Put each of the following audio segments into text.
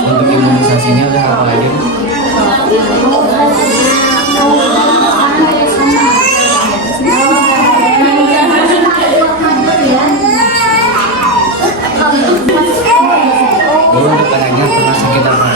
Untuk imunisasinya udah apa aja? Dulu depannya pernah sakit apa?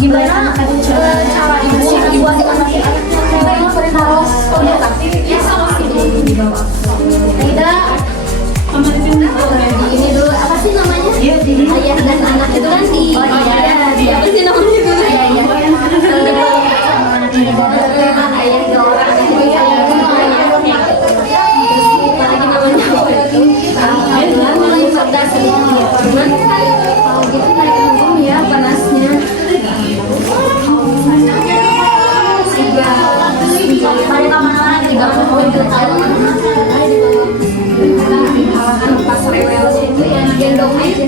Gimana cara ibu anak-anaknya ini dulu apa sih namanya? Ayah dan anak itu kan di apa sih namanya dulu? Ayah ke orang mulai pada kalau gitu naik gunung ya panasnya. Pada kemana-mana 30 pas rewel itu ya gendong aja.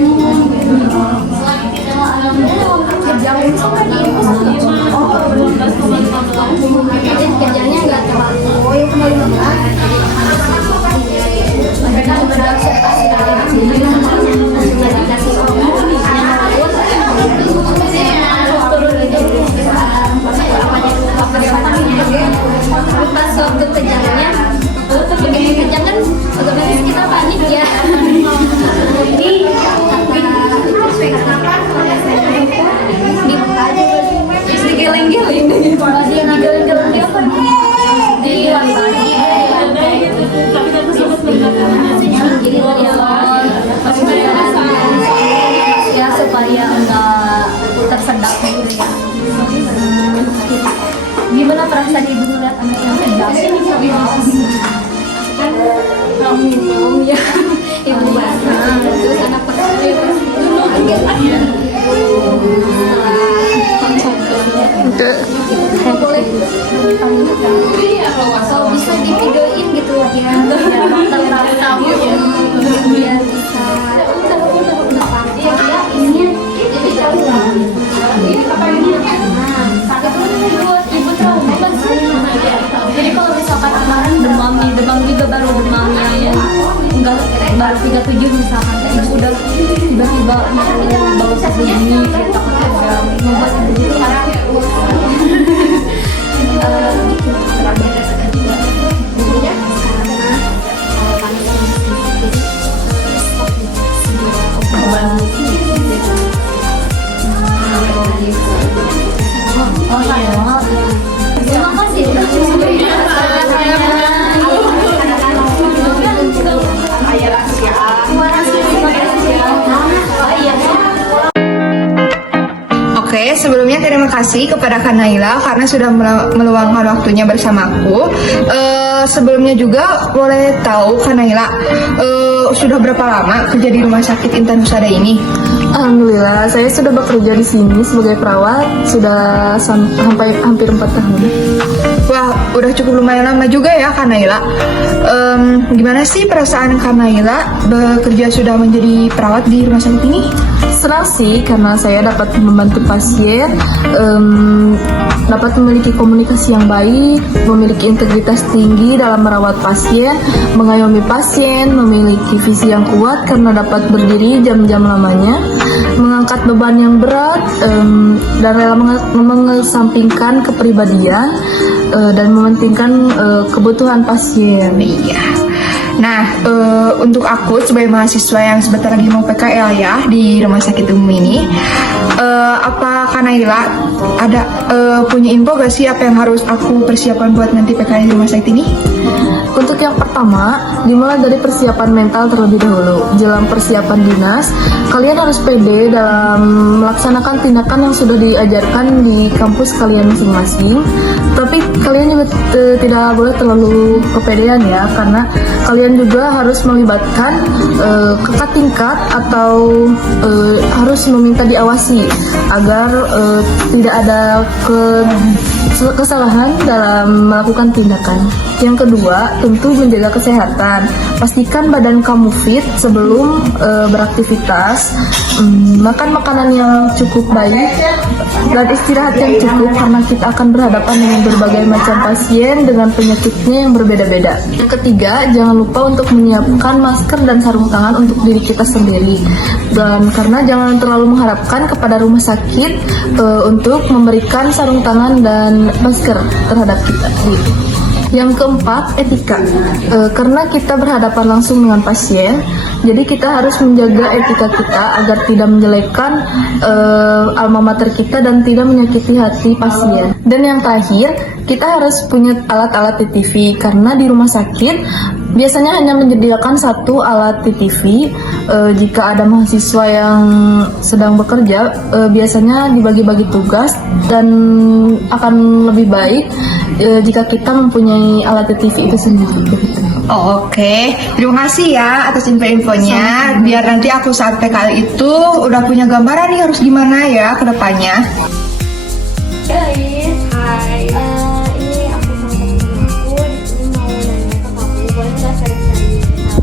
Kerjanya nggak terlalu mereka beradaptasi pas waktu kejangnya begitu kejang kan otomatis kita panik ya. Terus digeleng-geleng masih yang digeleng-geleng apa di ya supaya enggak tersedak gitu ya. Gimana perasaan ibu melihat anak yang sedang? Minum ya, ibu basah, terus anak pertama boleh kalau bisa divideoin gitu ya, biar tahu ya, biar bisa ini jadi tahu lah. Ibu trauma banget. Jadi kalau misalkan kemarin demam juga baru demamnya ya enggak baru 37 misalkan ibu udah tiba-tiba bau segini takutnya udah membuat ibu terima kasih Oke, sebelumnya terima kasih kepada Kak Naila karena sudah meluangkan waktunya bersamaku. Sebelumnya juga boleh tahu Kak Naila sudah berapa lama kerja di Rumah Sakit Intan Husada ini? Alhamdulillah, saya sudah bekerja di sini sebagai perawat sudah sampai hampir 4 tahun. Wah, udah cukup lumayan lama juga ya Kak Naila. Gimana sih perasaan Kak Naila bekerja sudah menjadi perawat di rumah sakit ini? Senang sih karena saya dapat membantu pasien pasien, dapat memiliki komunikasi yang baik, memiliki integritas tinggi dalam merawat pasien, mengayomi pasien, memiliki visi yang kuat karena dapat berdiri jam-jam lamanya, mengangkat beban yang berat, dan rela mengesampingkan kepribadian dan mementingkan kebutuhan pasien. Iya. Nah, untuk aku sebagai mahasiswa yang sebentar lagi mau PKL ya di Rumah Sakit Umum ini, apa Naila ada punya info gak sih apa yang harus aku persiapkan buat nanti PKL di rumah sakit ini? Untuk yang pertama, dimulai dari persiapan mental terlebih dahulu. Jelang persiapan dinas, kalian harus pede dalam melaksanakan tindakan yang sudah diajarkan di kampus kalian masing-masing. Tapi kalian juga tidak boleh terlalu kepedean ya, karena kalian juga harus melibatkan kakak tingkat atau harus meminta diawasi agar tidak ada kesalahan dalam melakukan tindakan. Yang kedua, tentu menjaga kesehatan. Pastikan badan kamu fit sebelum beraktivitas. Makan makanan yang cukup baik dan istirahat yang cukup karena kita akan berhadapan dengan berbagai macam pasien dengan penyakitnya yang berbeda-beda. Yang ketiga, jangan lupa untuk menyiapkan masker dan sarung tangan untuk diri kita sendiri. Dan karena jangan terlalu mengharapkan kepada rumah sakit untuk memberikan sarung tangan dan masker terhadap kita. Yang keempat, etika. Karena kita berhadapan langsung dengan pasien, jadi kita harus menjaga etika kita agar tidak menjelekkan alma mater kita dan tidak menyakiti hati pasien. Dan yang terakhir, kita harus punya alat-alat TTV karena di rumah sakit biasanya hanya menyediakan satu alat TTV. Jika ada mahasiswa yang sedang bekerja, biasanya dibagi-bagi tugas dan akan lebih baik jika kita mempunyai alat TTV itu sendiri. Oh, oke. Terima kasih ya atas info-infonya. Biar nanti aku saat PKL itu udah punya gambaran nih harus gimana ya ke depannya. Guys, hai. Ini aku sama temen-temen aku di sini mau nanya ke kamu, boleh nggak sharing-sharing tentang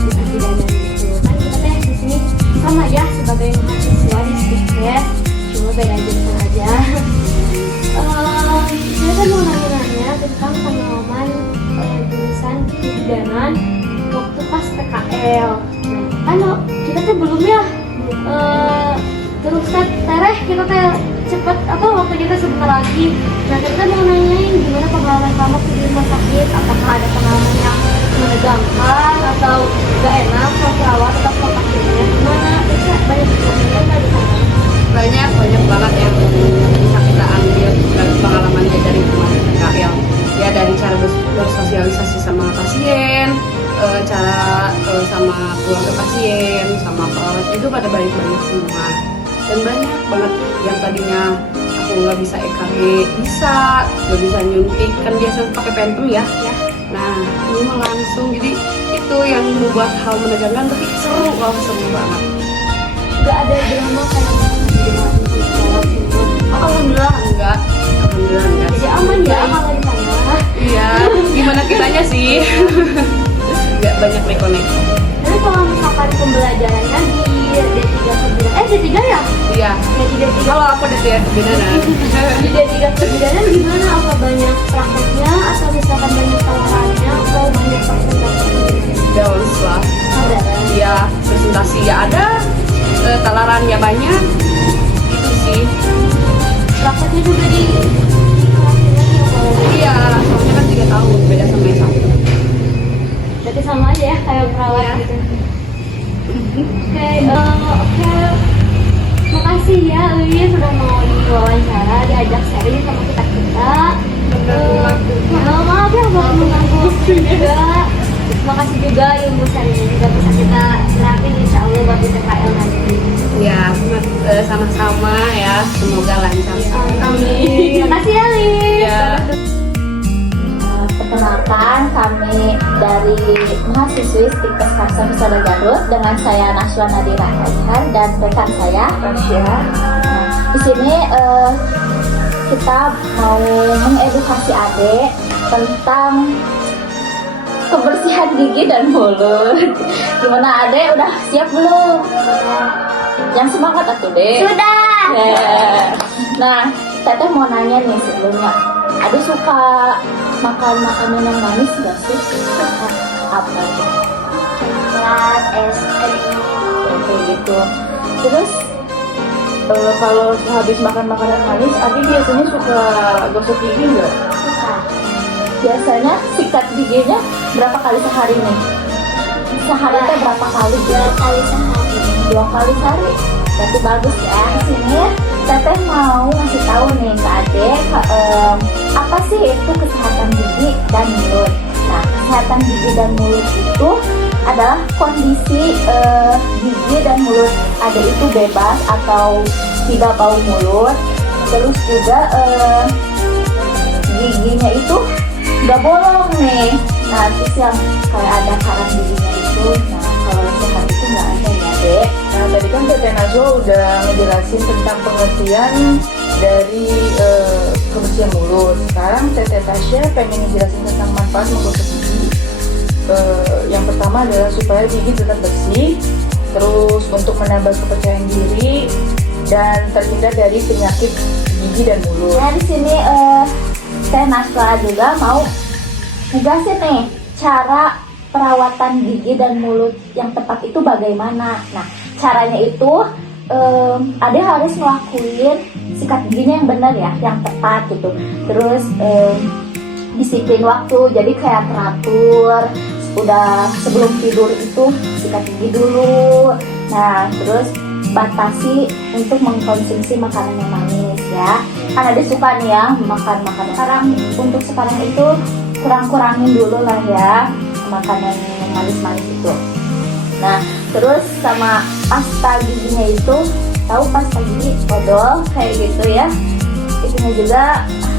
tindak pidana gitu? Kan kita teh di sini sama ya sebagai mahasiswa di Stikes, cuma beda jurusan aja. Saya kan mau nanya-nanya tentang pengalaman jurusan kebidanan waktu pas PKL. Nah, kan kita tuh belum ya terus tereh kita teh cepet apa waktu kita sebentar lagi. Nah kita mau nanyain gimana pengalaman kamu di rumah sakit, apakah ada pengalaman yang menegangkan atau gak enak sama perawat atau sama pasiennya, gimana? Bisa banyak informasi nggak di sana? banyak banget yang bisa kita ambil dari pengalamannya dari kemarin PKL ya, dari cara bersosialisasi sama pasien, cara sama keluarga pasien, sama perawat itu pada baik-baik semua. Dan banyak banget yang tadinya aku nggak bisa EKG nggak bisa nyuntik, kan biasa pakai pentem ya. Nah ini mah langsung, jadi itu yang membuat hal menegangkan tapi seru banget. Gak ada drama kayak Alhamdulillah enggak. jadi aman ya kalau di sana. Iya, gimana kitanya sih? Nggak banyak neko-neko. Tapi kalau misalkan pembelajarannya di D3 kebidanan, D3 ya? Iya. D3 Kalau aku udah tidak kebidanan. di D3 kebidanan gimana? Apa banyak prakteknya atau misalkan banyak tawarannya atau banyak presentasinya? Balance lah. Ada. Iya, presentasi ya ada, talaran ya banyak. Gitu sih. Prakteknya juga di kelasnya lagi ya kalau Iya, soalnya kan 3 tahun beda sama yang satu. berarti sama aja ya kayak perawat Iya. gitu. Oke. Makasih ya Uli sudah mau diwawancara, diajak sharing sama kita. Maaf ya mau mengganggu juga. Makasih juga ilmu sharingnya juga bisa kita terapin insya Allah buat di PKL nanti. Iya, sama-sama ya. Semoga lancar. Amin. Makasih ya Uli. Iya. Perkenalkan, kami dari mahasiswi Stikes Karsa Husada Garut dengan saya Naswa Nadira Haihan dan rekan saya Rasya. Di sini kita mau mengedukasi adik tentang kebersihan gigi dan mulut. Gimana adek, udah siap belum? Yang semangat atuh dek. Sudah. Nah, Teteh mau nanya nih sebelumnya. Ada suka makan makanan yang manis gak sih? Suka apa tuh? Coklat, es krim, kayak gitu. Terus Kalau habis makan makanan manis, Abi biasanya suka gosok gigi nggak? suka. Biasanya sikat giginya berapa kali sehari nih? Sehari teh berapa kali? 2 kali sehari. 2 kali sehari. Berarti bagus ya. Di sini Teteh mau ngasih tahu nih ke Adek apa sih itu kesehatan gigi dan mulut. Nah, kesehatan gigi dan mulut itu adalah kondisi gigi dan mulut Adek itu bebas atau tidak bau mulut. Terus juga giginya itu nggak bolong nih. Nah, terus yang kayak ada karang giginya itu, nah kalau sehat itu nggak ada ya Dek. Nah, tadi kan Teteh Najwa udah ngejelasin tentang pengertian dari kebersihan mulut. Sekarang Teteh Tasya pengen ngejelasin tentang manfaat menggosok gigi. Yang pertama adalah supaya gigi tetap bersih, terus untuk menambah kepercayaan diri dan terhindar dari penyakit gigi dan mulut. Nah, di sini Teh Najwa juga mau ngejelasin nih cara perawatan gigi dan mulut yang tepat itu bagaimana. Nah, caranya itu Ade harus ngelakuin sikat giginya yang benar ya, yang tepat gitu. Terus disiplin waktu, jadi kayak teratur. Udah sebelum tidur itu sikat gigi dulu. Nah, terus batasi untuk mengkonsumsi makanan yang manis ya. Kan Ade suka nih ya makan makanan. Sekarang untuk sekarang itu kurang-kurangin dulu lah ya makanan yang manis-manis itu. Nah, terus sama pasta giginya itu, tahu pasta gigi odol kayak gitu ya. Itunya juga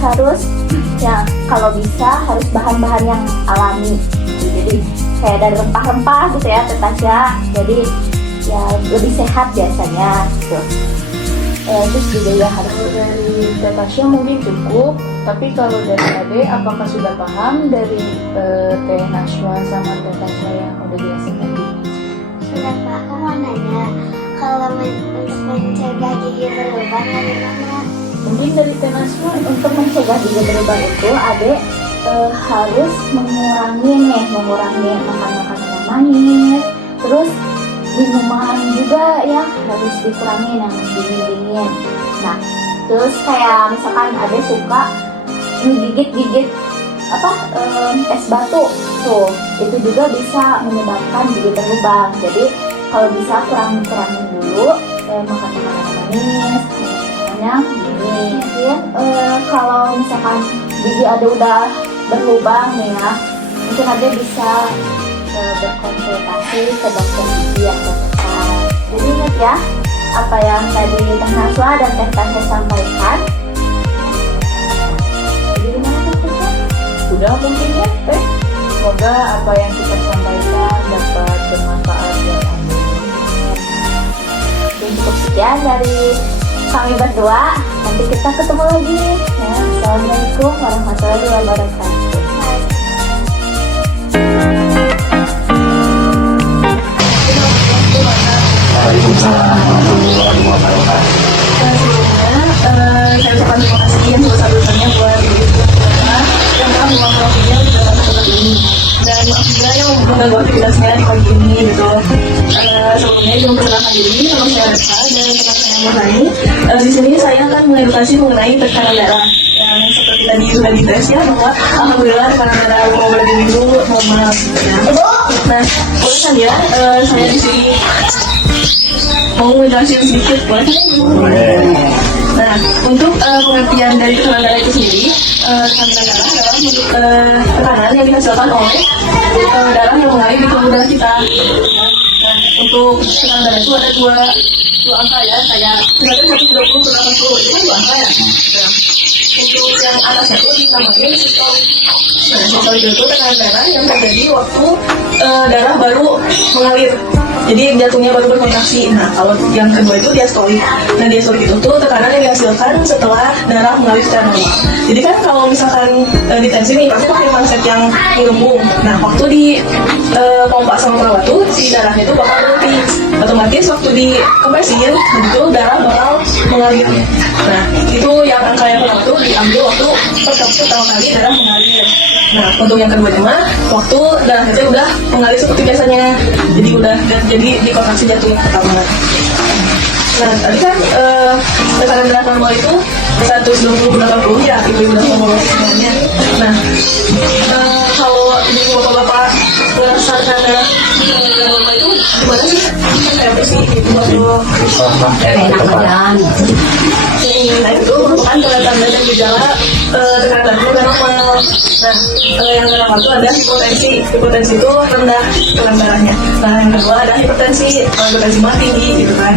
harus ya kalau bisa harus bahan-bahan yang alami. Jadi kayak dari rempah-rempah gitu ya Teh Tasya. Jadi ya lebih sehat biasanya gitu. Terus juga ya harus Dari Teh Tasya mungkin cukup, tapi kalau dari Ade, apakah sudah paham dari Teh Najwa sama Teh Tasya yang udah jelasin tadi? Sudah Pak, aku mau nanya, kalau untuk mencegah gigi berlubang bagaimana? Mungkin dari Teh Najwa untuk mencegah gigi berlubang itu Adek harus mengurangi makan makanan yang manis. Terus minuman juga ya harus dikurangi yang dingin-dingin. Nah, terus kayak misalkan Adek suka gigit es batu tuh, itu juga bisa menyebabkan gigi berlubang. Jadi kalau bisa kurangin dulu makan makanan manis, makanan yang dingin ya. Kalau misalkan gigi ada udah berlubang nih ya, mungkin Adek bisa berkonsultasi ke dokter gigi yang terdekat. Jadi ingat ya apa yang tadi Teh Najwa dan Teh Tasya sampaikan. Jadi gimana Teh Tasya? udah mungkin ya Teh. Semoga apa yang kita sampaikan dapat bermanfaat buat Anda. Jadi cukup sekian dari kami berdua. Nanti kita ketemu lagi ya. Assalamualaikum warahmatullahi wabarakatuh. Waalaikumsalam warahmatullahi wabarakatuh. Saya ucapkan terima kasih yang sebesar-besarnya buat yang telah meluangkan waktunya untuk datang ke tempat ini, dan maaf juga yang mengganggu aktivitasnya di pagi ini gitu. Sebelumnya juga memperkenalkan diri, nama saya Reza dan teman saya Murani. Di sini saya akan mengedukasi mengenai tekanan darah yang seperti tadi sudah dites ya, bahwa alhamdulillah tekanan darah mau berada minggu normal gitu ya. Nah, bosan ya, saya di sini mau ngejelasin sedikit boleh. Nah, untuk pengertian dari tekanan darah itu sendiri, tekanan darah adalah tekanan yang dihasilkan oleh darah yang mengalir di tubuh darah kita. Nah, untuk tekanan darah itu ada dua angka ya, kayak 120 ke 80, itu kan 2 angka ya. Nah, untuk yang atasnya itu dinamakan sistole. Nah, sistole itu tekanan darah yang terjadi waktu darah baru mengalir. Jadi jantungnya baru berkontraksi. Nah, kalau yang kedua itu diastolik. Nah, diastolik itu tuh tekanan yang dihasilkan setelah darah mengalir secara normal. Jadi kan kalau misalkan ditensi nih, pasti pakai konsep yang melengkung. Nah, waktu di pompa sama perawat tuh si darahnya itu bakal berhenti. Otomatis otomatis waktu dikempesin itu darah bakal mengalir. Nah itu yang angka yang pertama tuh diambil waktu pertama kali darah mengalir. Nah untuk yang kedua mah waktu darahnya tuh udah mengalir seperti biasanya, jadi dikontraksi jantung yang pertama. Nah tadi kan tekanan darah normal itu 120/80 ya, ibu-ibu udah ngomong sebenarnya. Nah kalau ibu bapak-bapak merasakan darah normal itu gimana sih? Kan kayak bersih gitu waktu nah itu merupakan tanda-tanda dan gejala tekanan darah itu normal. Nah yang pertama itu ada hipotensi. Hipotensi itu rendah tekanan darahnya. Nah yang kedua ada hipertensi. Kalau hipertensi mah tinggi gitu kan.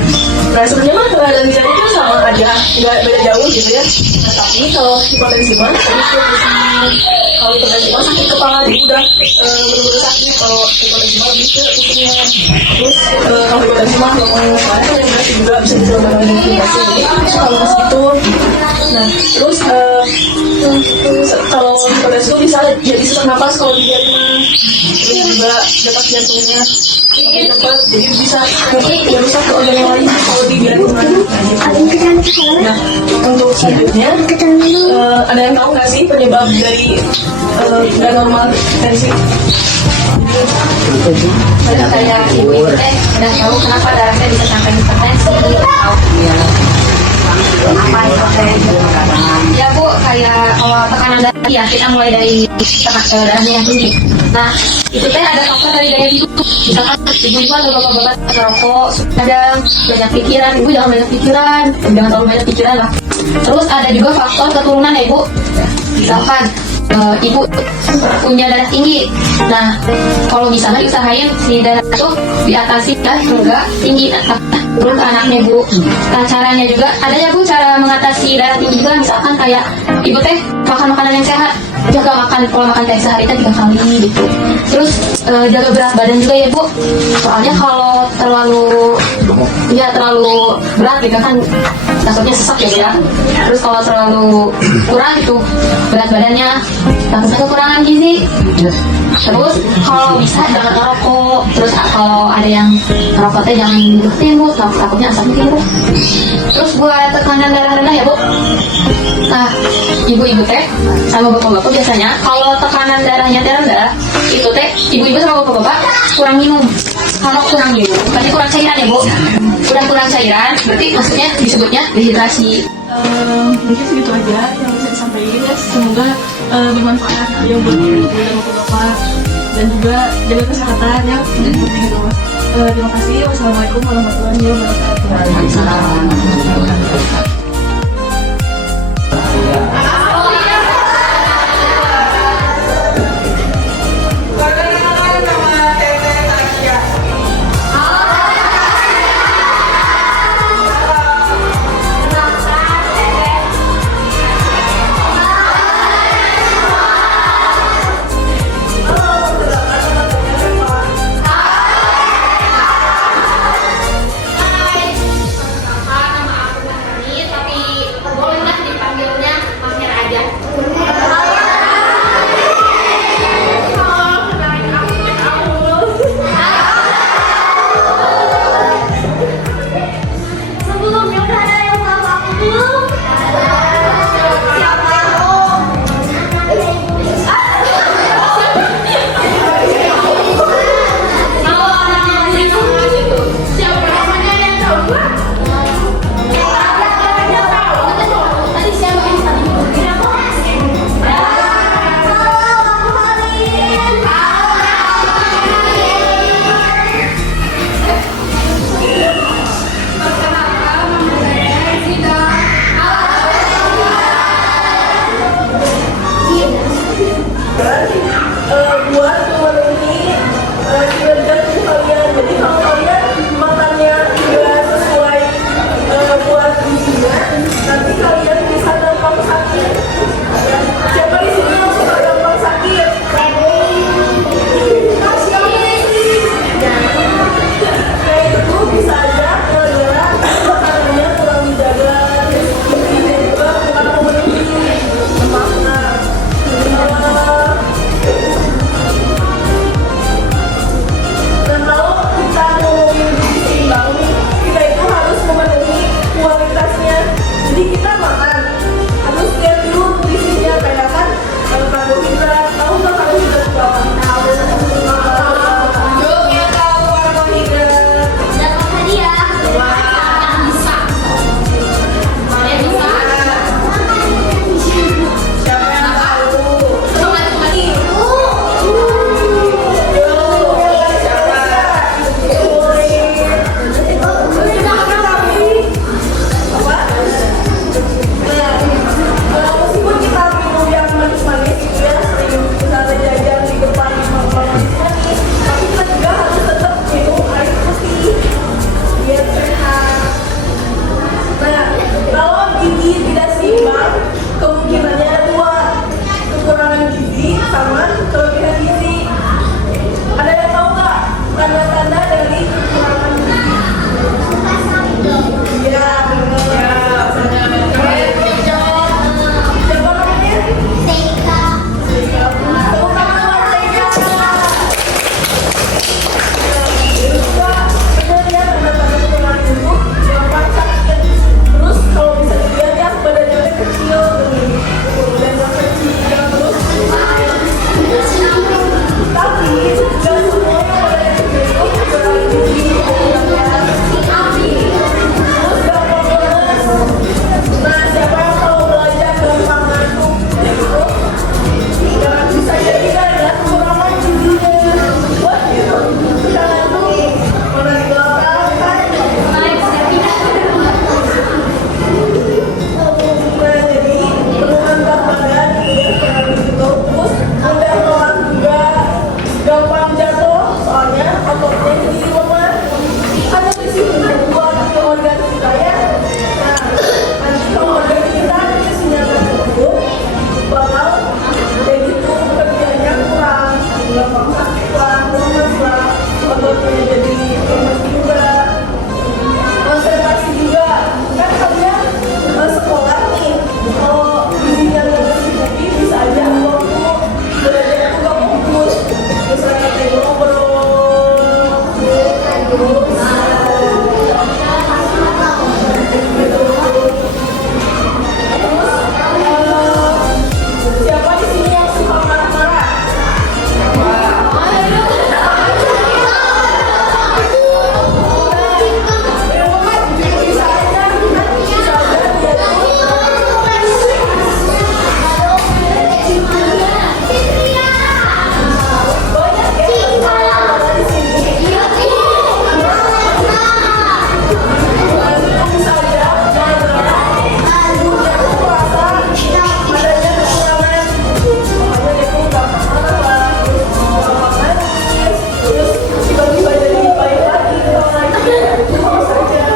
Nah sebenarnya mah tekanan darah itu sama aja, nggak beda jauh gitu ya. Nah, tapi kalau hipotensi mah kalau hipotensi mah sakit kepala, jadi udah bener-bener sakit. Kalau hipotensi mah lebih ke pusingnya. Terus kalau hipotensi mah ngomong yang berarti juga bisa dicoba dengan hipotensi. Kalau itu, nah terus kalau hipotensi itu bisa jadi sesak napas kalau di jari mah. Terus juga detak jantungnya cepat, jadi bisa merusak ke organ yang lain kalau di jari mah. Nah untuk selanjutnya ada yang tahu nggak sih penyebab dari nggak normal tensi? Kayak ibu udah tahu kenapa darahnya bisa sampai hipertensi atau apa hipertensi? Ya Bu, kayak kalau tekanan darah ya kita mulai dari darahnya yang tinggi. Nah itu teh ada faktor dari gaya hidup. Misalkan ibu-ibu atau bapak-bapak merokok, kadang banyak pikiran. Ibu jangan banyak pikiran, jangan terlalu banyak pikiran lah. Terus ada juga faktor keturunan ya Ibu. Misalkan ibu punya darah tinggi. Nah, kalau misalnya diusahain si darah itu diatasi ya, enggak tinggi turun ke anaknya Bu. Nah, caranya juga ada ya Bu, cara mengatasi darah tinggi juga. Misalkan kayak ibu teh makan makanan yang sehat, jaga makan pola makan teh sehari teh 3 kali gitu. Terus jaga berat badan juga ya Bu. Soalnya kalau terlalu berat gitu kan takutnya sesak ya. Terus kalau terlalu kurang gitu berat badannya takutnya kekurangan gizi. Terus kalau bisa jangan ngerokok. Terus kalau ada yang ngerokok teh jangan dideketin Bu, takutnya asapnya timbul. Terus buat tekanan darah rendah ya Bu. Nah ibu-ibu teh sama bapak-bapak biasanya kalau tekanan darahnya rendah itu teh ibu-ibu sama bapak-bapak kurang minum. Kalau kurang minum berarti kurang cairan ya Bu. Udah kurang cairan berarti maksudnya disebutnya dehidrasi. Mungkin segitu aja yang bisa disampaikan ya. Semoga bermanfaat ya buat ibu dan bapak-bapak, dan juga jaga kesehatan ya. Terima kasih. Wassalamualaikum warahmatullahi wabarakatuh. Waalaikumsalam. saja.